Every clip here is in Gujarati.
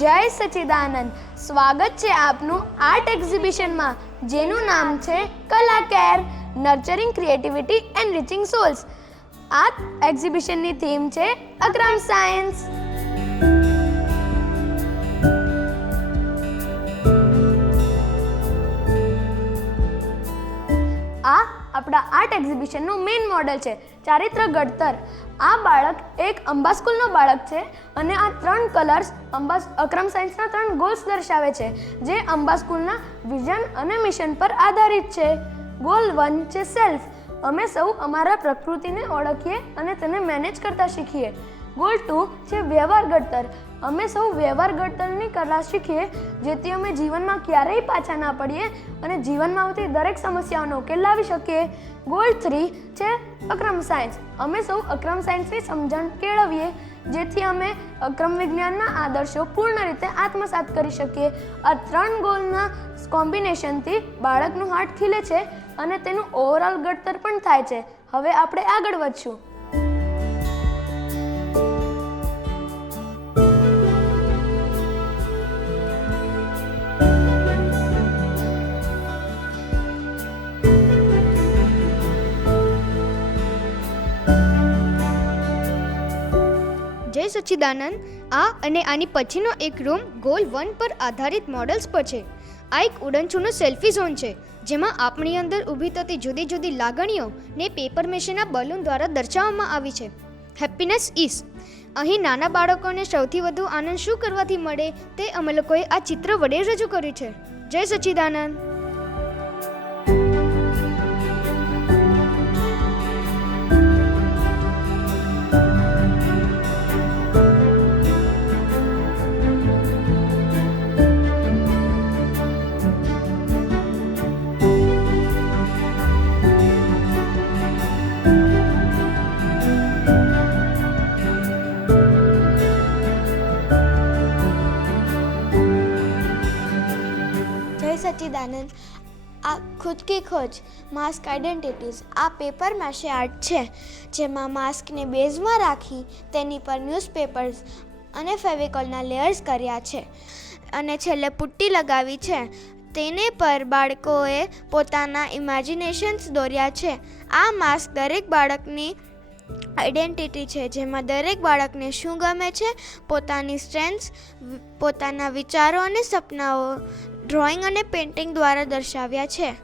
જય સચિદાનંદ. સ્વાગત છે આપનું આર્ટ એક્ઝિબિશનમાં, જેનું નામ છે Kala care nurturing creativity and reaching souls આ એક્ઝિબિશનની થીમ છે અગ્રમ સાયન્સ આ આપણા આર્ટ એક્ઝિબિશનનું મેઇન મોડલ છે. ચારિત્ર ઘડતર. આ બાળક એક અંબા સ્કૂલનો બાળક છે અને આ ત્રણ કલર્સ અંબા અક્રમ સાયન્સના ત્રણ ગોલ્સ દર્શાવે છે, જે અંબા સ્કૂલના વિઝન અને મિશન પર આધારિત છે. ગોલ વન છે સેલ્ફ. અમે સૌ અમારા પ્રકૃતિને ઓળખીએ અને તેને મેનેજ કરતા શીખીએ. ગોલ ટુ છે વ્યવહાર ઘડતર. અમે સૌ વ્યવહાર ઘડતરની કલા શીખીએ, જેથી અમે જીવનમાં ક્યારેય પાછા ના પડીએ અને જીવનમાં આવતી દરેક સમસ્યાઓનો ઉકેલ લાવી શકીએ. ગોલ થ્રી છે અક્રમ સાયન્સ અમે સૌ અક્રમ સાયન્સની સમજણ કેળવીએ, જેથી અમે અક્રમ વિજ્ઞાનના આદર્શો પૂર્ણ રીતે આત્મસાત કરી શકીએ. આ ત્રણ ગોલના કોમ્બિનેશનથી બાળકનું હાર્ટ ખીલે છે અને તેનું ઓવરઓલ ઘડતર પણ થાય છે. હવે આપણે આગળ વધશું. જય સચ્ચિદાનંદ, આ અને આની પછીનો એક રૂમ ગોલ વન પર આધારિત મોડલ્સ પર છે. આ એક ઉડનછૂનો સેલ્ફી ઝોન છે, જેમાં આપણી અંદર ઊભી થતી જુદી જુદી લાગણીઓ ને પેપર મેશીના બલૂન દ્વારા દર્શાવવામાં આવી છે. હેપીનેસ ઇઝ અહીં નાના બાળકોને સૌથી વધુ આનંદ શું કરવાથી મળે તે અમે લોકોએ આ ચિત્ર વડે રજૂ કર્યું છે. જય સચ્ચિદાનંદ. સચ્ચિદાનંદ આ ખુદ કી ખોજ, માસ્ક આઇડેન્ટિટીઝ, આ પેપર માશે આર્ટ છે, જેમાં માસ્કને બેઝમાં રાખી તેની પર ન્યૂઝપેપર્સ અને ફેવિકોલના લેયર્સ કર્યા છે. અને છેલ્લે પુટ્ટી લગાવી છે. તેને પર બાળકોએ પોતાના ઇમેજિનેશન્સ દોર્યા છે. આ માસ્ક દરેક બાળકની આઈડેન્ટિટી છે, જેમાં દરેક બાળકને શું ગમે છે, પોતાની સ્ટ્રેન્થ્સ, પોતાના વિચારો અને સપનાઓ ડ્રોઈંગ અને પેઇન્ટિંગ દ્વારા દર્શાવ્યા છે.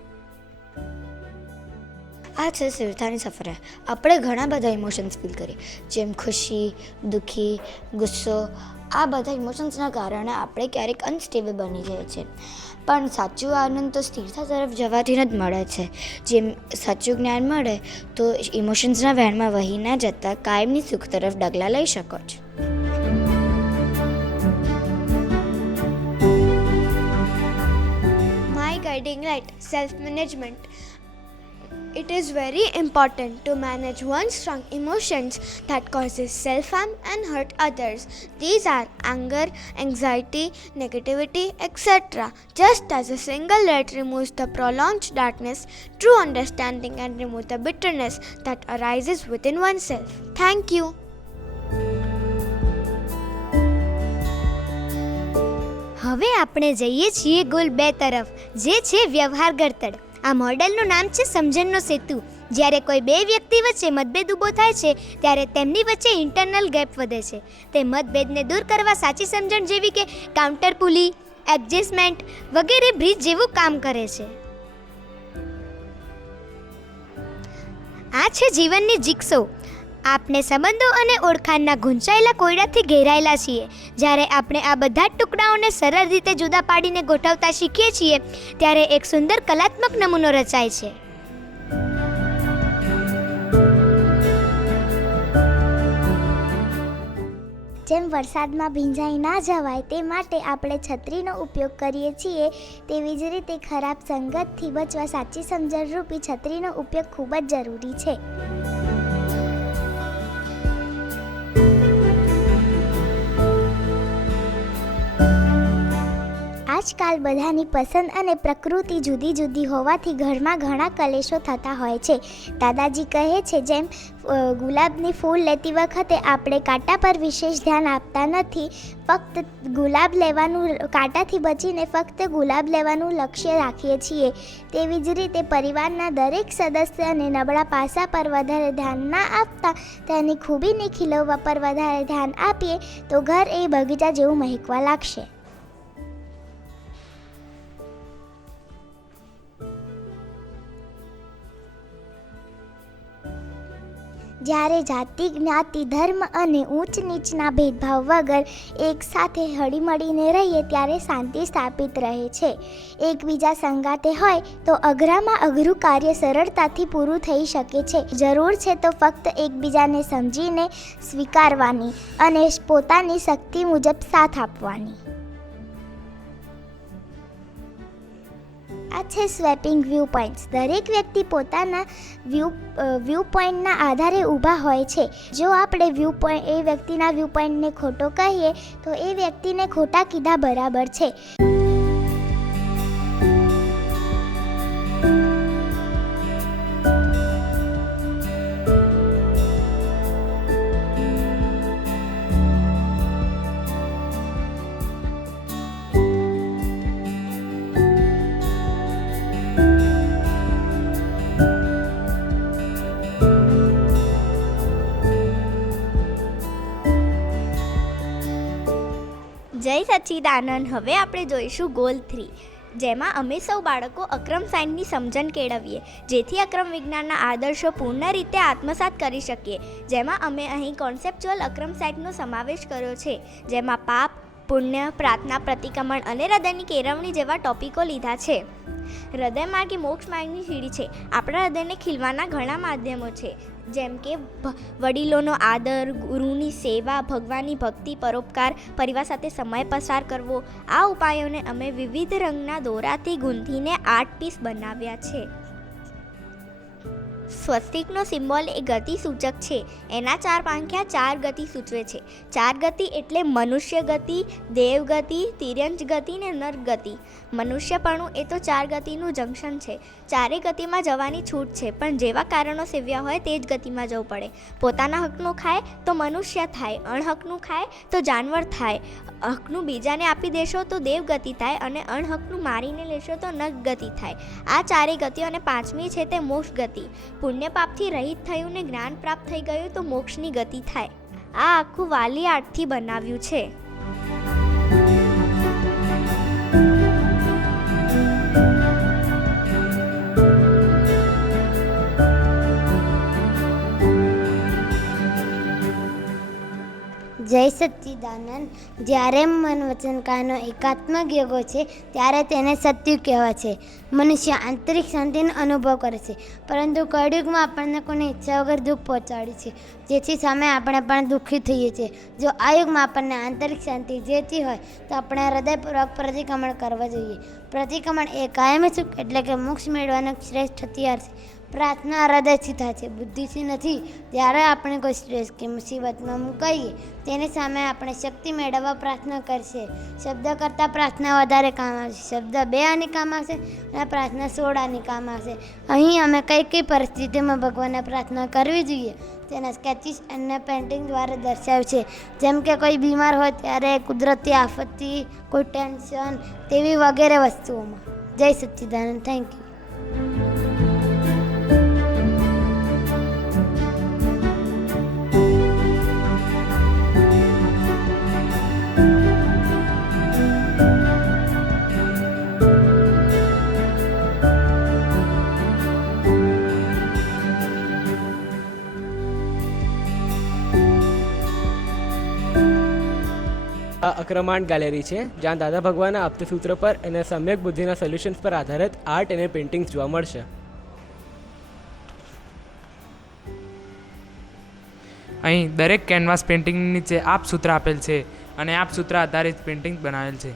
આ છે સ્થિરતાની સફર. આપણે ઘણા બધા ઇમોશન્સ ફીલ કરીએ. જેમ ખુશી, દુઃખી, ગુસ્સો, આ બધા ઇમોશન્સના કારણે આપણે ક્યારેક અનસ્ટેબલ બની જાય છે પણ સાચું આનંદ તો સ્થિરતા તરફ જવાથી જ મળે છે. જેમ સાચું જ્ઞાન મળે, તો ઇમોશન્સના વહેણમાં વહી ના જતાં કાયમની સુખ તરફ ડગલા લઈ શકો છો. Guiding light self management. It is very important to manage one's strong emotions that causes self harm and hurt others. These are anger, anxiety, negativity, etc. Just as a single light removes the prolonged darkness, true understanding and remove the bitterness that arises within oneself. Thank you. હવે આપણે જઈએ છીએ ગોલ બે તરફ, જે છે વ્યવહાર ઘડતર. આ મોડેલનું નામ છે સમજણનો સેતુ. જ્યારે કોઈ બે વ્યક્તિ વચ્ચે મતભેદ ઊભો થાય છે, ત્યારે તેમની વચ્ચે ઇન્ટરનલ ગેપ વધે છે. તે મતભેદને દૂર કરવા સાચી સમજણ જેવી કે કાઉન્ટર પુલી એડજસ્ટમેન્ટ વગેરે બ્રિજ જેવું કામ કરે છે. આ છે જીવનની જીક્સો આપણે સંબંધો અને ઓળખાણના ગૂંચાયેલા કોયડાથી ઘેરાયેલા છીએ. જ્યારે આપણે આ બધા જ ટુકડાઓને સરળ રીતે જુદા પાડીને ગોઠવતા શીખીએ છીએ, ત્યારે એક સુંદર કલાત્મક નમૂનો રચાય છે. જેમ વરસાદમાં ભીંજાઈ ના જવાય તે માટે આપણે છત્રીનો ઉપયોગ કરીએ છીએ, તેવી જ રીતે ખરાબ સંગતથી બચવા સાચી સમજણરૂપી છત્રીનો ઉપયોગ ખૂબ જ જરૂરી છે. આજકાલ બધાની પસંદ અને પ્રકૃતિ જુદી જુદી હોવાથી ઘરમાં ઘણા કલેશો થતા હોય છે. દાદાજી કહે છે, જેમ ગુલાબની ફૂલ લેતી વખતે આપણે કાંટા પર વિશેષ ધ્યાન આપતા નથી, ફક્ત ગુલાબ લેવાનું, કાંટાથી બચીને ફક્ત ગુલાબ લેવાનું લક્ષ્ય રાખીએ છીએ. તેવી જ રીતે પરિવારના દરેક સદસ્યને નબળા પાસા પર વધારે ધ્યાન ના આપતા, તેની ખૂબીને ખીલવવા પર વધારે ધ્યાન આપીએ, તો ઘર એ બગીચા જેવું મહેકવા લાગશે. જ્યારે જાતિ, જ્ઞાતિ, ધર્મ અને ઊંચ નીચના ભેદભાવ વગર એકસાથે હળીમળીને રહીએ ત્યારે શાંતિ સ્થાપિત રહે છે. એકબીજા સંગાતે હોય તો અઘરામાં અઘરું કાર્ય સરળતાથી પૂરું થઈ શકે છે. જરૂર છે તો ફક્ત એકબીજાને સમજીને સ્વીકારવાની અને પોતાની શક્તિ મુજબ સાથ આપવાની. આ છે સ્વેપિંગ વ્યૂ પોઈન્ટ્સ દરેક વ્યક્તિ પોતાના વ્યૂ વ્યૂ પોઈન્ટના આધારે ઊભા હોય છે. જો આપણે વ્યૂ પોઈન્ટ એ વ્યક્તિના વ્યૂ પોઈન્ટને ખોટો કહીએ, તો એ વ્યક્તિને ખોટા કીધા બરાબર છે. સચ્ચિદાનંદ હવે આપણે જોઈશું ગોલ થ્રી, જેમાં અમે સૌ બાળકો અક્રમ સાયન્સની સમજણ કેળવીએ, જેથી અક્રમ વિજ્ઞાનના આદર્શો પૂર્ણ રીતે આત્મસાત કરી શકીએ. જેમાં અમે અહીં કોન્સેપ્ચ્યુઅલ અક્રમ સાયન્સનો સમાવેશ કર્યો છે, જેમાં પાપ, પુણ્ય, પ્રાર્થના, પ્રતિક્રમણ અને હૃદયની કેળવણી જેવા ટોપિકો લીધા છે. હૃદય માર્ગે મોક્ષ માર્ગની સીડી છે. આપણા હૃદયને ખીલવાના ઘણા માધ્યમો છે. જેમ કે વડીલોનો આદર, ગુરુની સેવા, ભગવાનની ભક્તિ, પરોપકાર, પરિવાર સાથે સમય પસાર કરવો, આ ઉપાયોને અમે વિવિધ રંગના દોરાથી ગૂંથીને આર્ટ પીસ બનાવ્યા છે. સ્વસ્તિકનો સિમ્બોલ એ ગતિ સૂચક છે. એના ચાર પાંખ્યા ચાર ગતિ સૂચવે છે. ચાર ગતિ એટલે મનુષ્ય ગતિ, દેવ ગતિ તિર્યંજ ગતિ ને નર ગતિ. મનુષ્યપણું એ તો ચાર ગતિનું જંકશન છે. ચારે ગતિમાં જવાની છૂટ છે, પણ જેવા કારણો સેવ્યા હોય તે જ ગતિમાં જવું પડે. પોતાના હકનું ખાય તો મનુષ્ય થાય, અણહકનું ખાય તો જાનવર થાય. હકનું બીજાને આપી દેશો તો દેવ ગતિ થાય અને અણહકનું મારીને લેશો તો નગ ગતિ થાય. આ ચારે ગતિઓ અને પાંચમી છે તે મોક્ષ ગતિ. પુણ્ય પાપથી રહિત થયું ને જ્ઞાન પ્રાપ્ત થઈ ગયું તો મોક્ષની ગતિ થાય. આ આખું વાલી આર્ટથી બનાવ્યું છે. જય સચ્ચિદાનંદ. જ્યારે મન વચન એકાત્મક યોગો છે, ત્યારે તેને સત્યુ કહેવાય છે. મનુષ્ય આંતરિક શાંતિનો અનુભવ કરે છે, પરંતુ કળયુગમાં આપણને કોની ઈચ્છા વગર દુઃખ પહોંચાડ્યું છે. જેથી સામે આપણે પણ દુઃખી થઈએ છીએ. જો આ યુગમાં આપણને આંતરિક શાંતિ જેતી હોય, તો આપણે હૃદયપૂર્વક પ્રતિક્રમણ કરવા જોઈએ. પ્રતિક્રમણ એ કાયમી સુખ એટલે કે મોક્ષ મેળવવાનો શ્રેષ્ઠ હથિયાર છે. પ્રાર્થના હૃદયથી થાય છે. બુદ્ધિથી નથી. જ્યારે આપણે કોઈ સ્ટ્રેસ કે મુસીબતમાં મુકાઈએ, તેની સામે આપણે શક્તિ મેળવવા પ્રાર્થના કરશે. શબ્દ કરતાં પ્રાર્થના વધારે કામ આવશે. શબ્દ બે આની કામ આવશે અને પ્રાર્થના સોળ આની કામ આવશે. અહીં અમે કઈ કઈ પરિસ્થિતિમાં ભગવાનને પ્રાર્થના કરવી જોઈએ, તેના સ્કેચિસ અને પેઇન્ટિંગ દ્વારા દર્શાવ્યું છે. જેમ કે કોઈ બીમાર હોય ત્યારે કુદરતી આફતથી કોઈ ટેન્શન તેવી વગેરે વસ્તુઓમાં. જય સચ્ચિદાનંદ થેન્ક યુ. આ અક્રમાંડ ગેલેરી છે, જ્યાં દાદા ભગવાનના અપ્તસૂત્ર પર અને સમ્યક બુદ્ધિના સોલ્યુશન્સ પર આધારિત આર્ટ અને પેઇન્ટિંગ્સ જોવા મળશે. અહીં દરેક કેનવાસ પેઇન્ટિંગ નીચે આપ સૂત્ર આપેલ છે અને આપ સૂત્ર આધારિત પેઇન્ટિંગ બનાવેલ છે.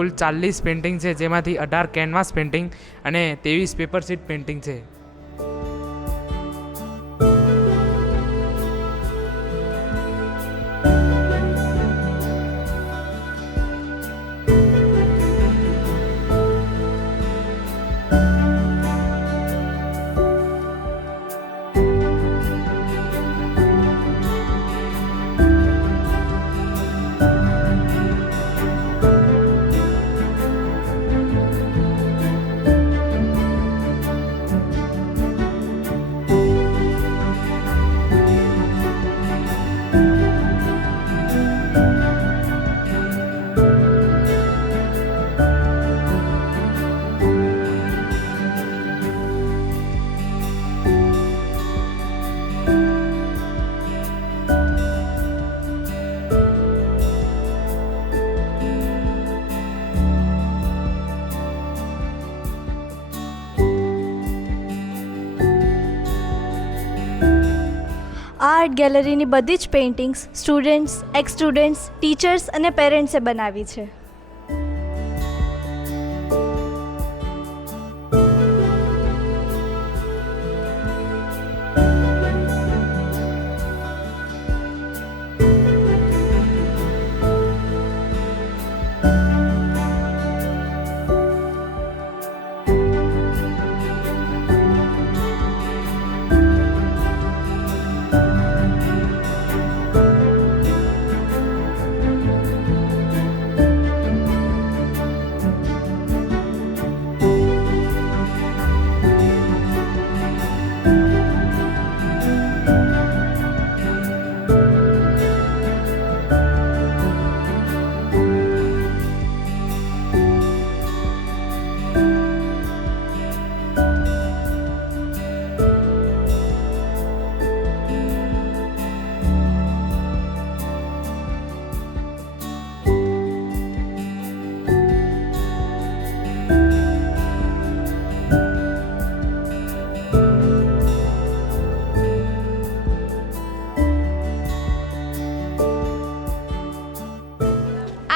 કુલ ચાલીસ પેઇન્ટિંગ છે જેમાંથી અઢાર કેનવાસ પેઇન્ટિંગ અને ત્રેવીસ પેપર શીટ પેઇન્ટિંગ છે. આર્ટ ગેલેરીની બધી જ paintings students ex students teachers અને પેરેન્ટ્સે બનાવી છે.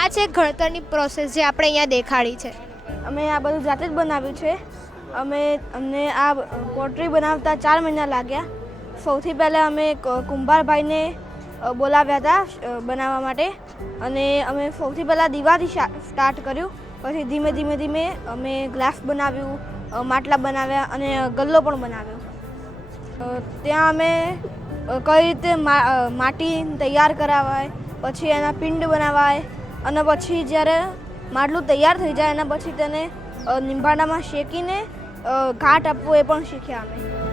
આ છે ઘડતરની પ્રોસેસ જે આપણે અહીંયા દેખાડી છે. અમે આ બધું જાતે જ બનાવ્યું છે. અમે અમને આ પોટરી બનાવતા ચાર મહિના લાગ્યા. સૌથી પહેલાં અમે કુંભારભાઈને બોલાવ્યા હતા બનાવવા માટે. અને અમે સૌથી પહેલાં દીવાથી સ્ટાર્ટ કર્યું. પછી ધીમે ધીમે ધીમે અમે ગ્લાસ બનાવ્યું માટલા બનાવ્યા અને ગલ્લો પણ બનાવ્યો. ત્યાં અમે કઈ રીતે માટી તૈયાર કરાવાય, પછી એના પિંડ બનાવાય અને પછી જ્યારે માટલું તૈયાર થઈ જાય એના પછી તેને લીંબાડામાં શેકીને ઘાટ આપવો એ પણ શીખ્યા અમે.